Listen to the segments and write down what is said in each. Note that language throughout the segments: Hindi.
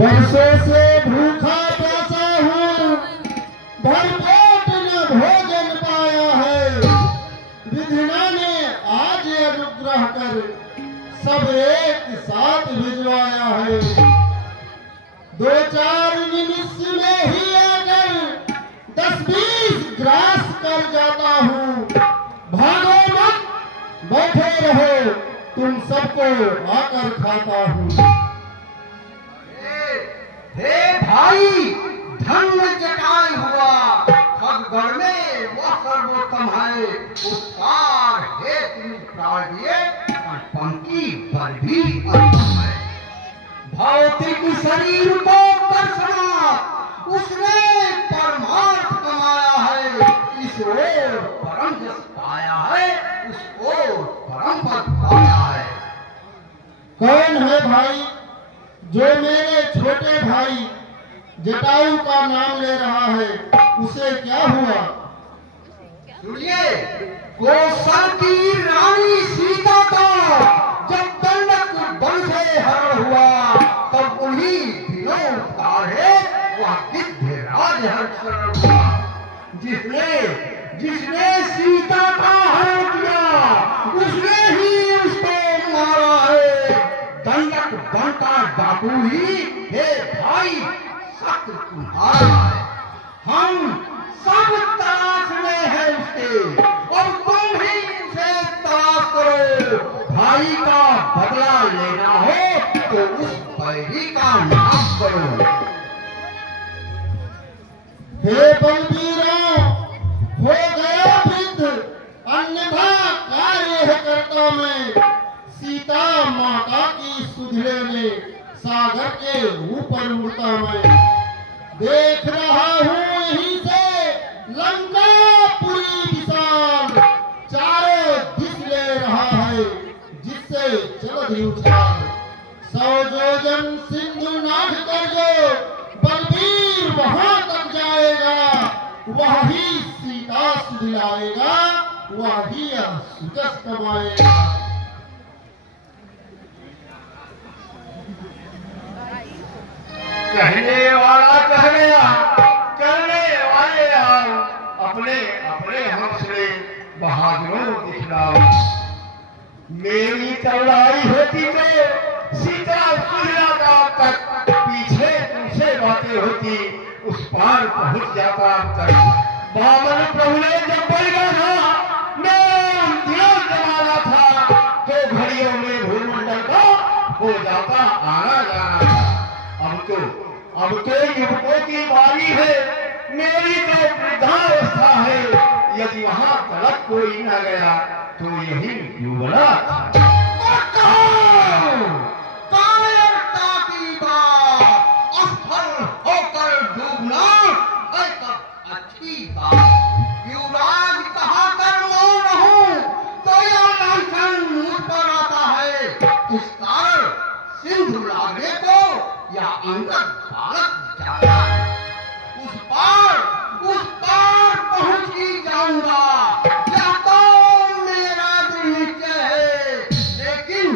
बरसों से भूखा प्यासा हूँ, भरपेट न भोजन पाया है। विधना ने आज अनुग्रह कर सब एक साथ भिजवाया है। 2-4 निमिष में ही आकर 10-20 ग्रास कर जाता हूँ। भागो मत, बैठे रहो, तुम सबको आकर खाता हूँ। हे भाई, धन जटाई हुआ खगगढ़ में वह सर्वोत्तम है। उपकार हे तुम प्राण दिए, पंक्ति बल भी उत्तम है। भौतिक शरीर को दर्शना, उसने परमार्थ कमाया है। इस ओर परम जस पाया है, उस ओर परम पद पाया है। कौन है भाई जो मेरे छोटे भाई जटायु का नाम ले रहा है? उसे क्या हुआ? सुनिए, कौशल की रानी सीता का जब दंडक वन से हरण हुआ, तब उन्हीं दिनों का है वह गिद्धराज हरिश्चंद्र हुआ। जिसने सीता का हरण किया, उसने ही उसको मारा है। दंडक वन का डाकू ही हे भाई शत्रु तुम्हारा है। हम सब तलाश में है उसके, और तुम ही उसे तलाश करो। भाई का बदला लेना हो तो उस बैरी का नाश करो। हे बलबीरों, हो गया वृद्ध, अन्यथा कार्य है करता मैं। सीता माता की सुध लेने सागर के ऊपर उड़ता मैं। देख रहा हूँ यहीं से लंकापुरी विशाल, चारों दिश ले रहा है जिससे जलधि उछाल। 100 योजन सिंधु नाथ कर जो बलबीर वहां तक जाएगा, वही सीता सुध लाएगा, वही सुजस कमाएगा। कहने वाला कह गया, करने वाले आओ, अपने अपने हौसले बहादुरों दिखलाओ। मेरी चौड़ाई होती तो सीता सुधराता तक, पीछे तुमसे बातें होती उस पार पहुंच जाता अब तक। बामन प्रभु ने जब बोला था, मैं ध्यान जमाना था, तो घड़ियों में भूमंडल का हो जाता आना जाना था। अब तो युवकों की बारी है, मेरी तो वृद्धावस्था है। यदि वहां तलक कोई न गया तो यही युवना था। कायरता की बात असफल होकर डूबना है तब अच्छी बात। युवराज कहा कर मौन रहूं तो यह लांछन मुझ पर आता है। इस कारण सिंधु लागने को या अंगद बालक जाता है। उस पार पहुंच ही जाऊंगा, यह तो मेरा दृढ़ निश्चय है। लेकिन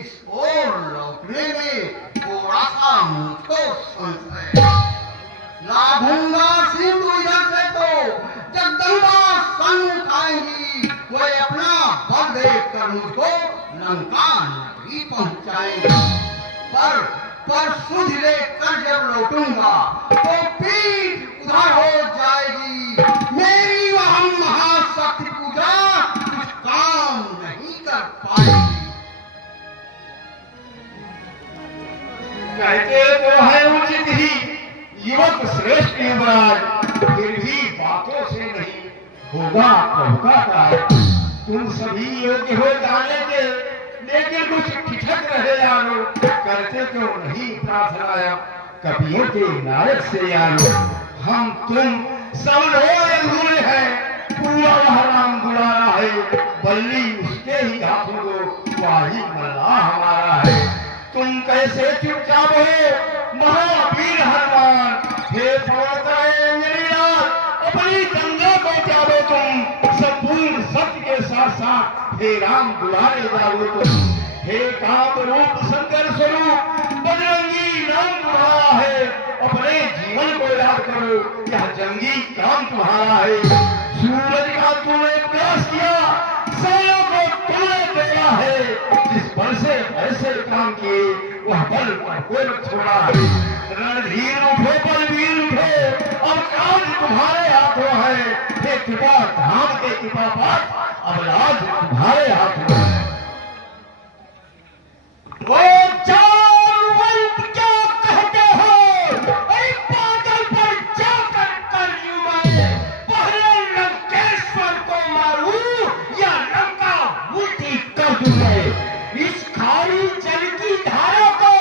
इस ओर लौटने में थोड़ा सा मुझको संशय। लाभूंगा सिंधु इधर से तो जगदम्बा संग उठाएंगी, वे अपना बल देख कर मुझको लंका नगरी पहुंचाएंगे। पर सुध लेकर जब लौटूंगा तो पीठ उधर हो जाएगी। मेरी वह महाशक्ति पूजा कुछ काम नहीं कर पाएगी। कहते तो है उचित ही युवक श्रेष्ठ युवराज, फिर भी बातों से नहीं होगा प्रभु का कार्य। तुम सभी योग्य हो जाने के, लेकिन कुछ ठिठक रहे यारो, करते क्यों नहीं प्रार्थना कवियों के नायक से यारो। हम तुम सब लोग अधूरे हैं, पूरा वह राम दुलारा है। बल्ली उसके ही हाथों को वाही मल्ला हमारा है। तुम कैसे चुपचाप हो महावीर हनुमान, हे अपनी गंगा को जाओ तुम, संपूर्ण सत्य के साथ साथ हे राम दुलारे जाओ तुम। हे काम रूप शंकर स्वरूप बजरंगी नाम अपने जीवन को याद करो। यह जंगी काम तुम्हारा है। सूरज का तूने प्रयास किया, सायों को तुमने तोड़ा है। जिस बल से ऐसे काम किए वह बल कोई मत छोड़ा। रणधीर उठो, बलवीर उठो, अब काज तुम्हारे हाथों है। हे कृपा धाम के कृपा पाठ, अब राज तुम्हारे हाथों है। वो जामवंत क्या कहते हो? अरे बादल पर जाकर कर लूं मैं। पहले लंकेश्वर को मारूं या लंका उल्टी कर दूं मैं। इस खारी जल की धारा को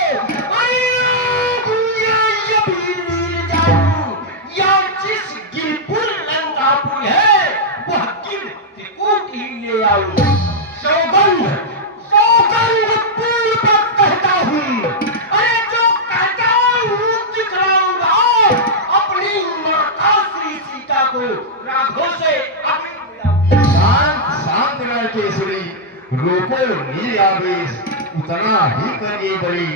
या जिस गिरपुर लंकापुर है वह गिर त्रिकूट ही ले आऊं। सौगंध सौगंध पूर्व कहता हूँ। अरे जो कहता हूँ दिखलाऊंगा अपनी माताश्री सीता को राघव से अभी मिलाऊंगा। शांत शांत रह केसरी, रोको नील आवेश, उतना ही करिए बड़ी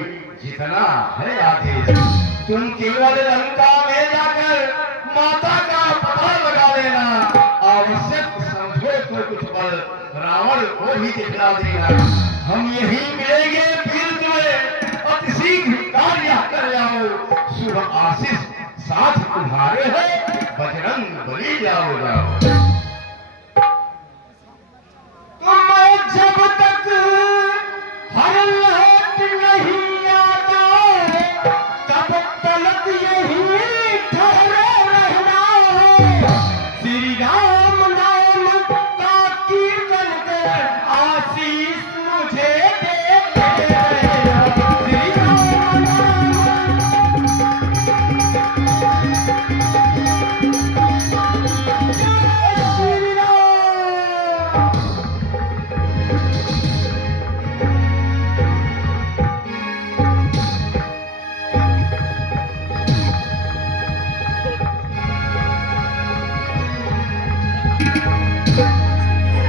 जितना है आदेश। तुम केवल लंका में जाकर माता का पता लगा लेना। आवश्यक समझो तो कुछ बल रावण को भी दिखला देना। हम यही मिलेंगे फिर तुम्हें, अति शीघ्र कार्य कर जाओ। शुभ आशीष साथ तुम्हारे है, बजरंग बली जाओ जाओ। तुम जब तक हर लौट नहीं आता तब तलक यही ठहरे रहना है। श्री राम नाम का कीर्तन कर आशीष मुझे देते रहना। श्री राम नाम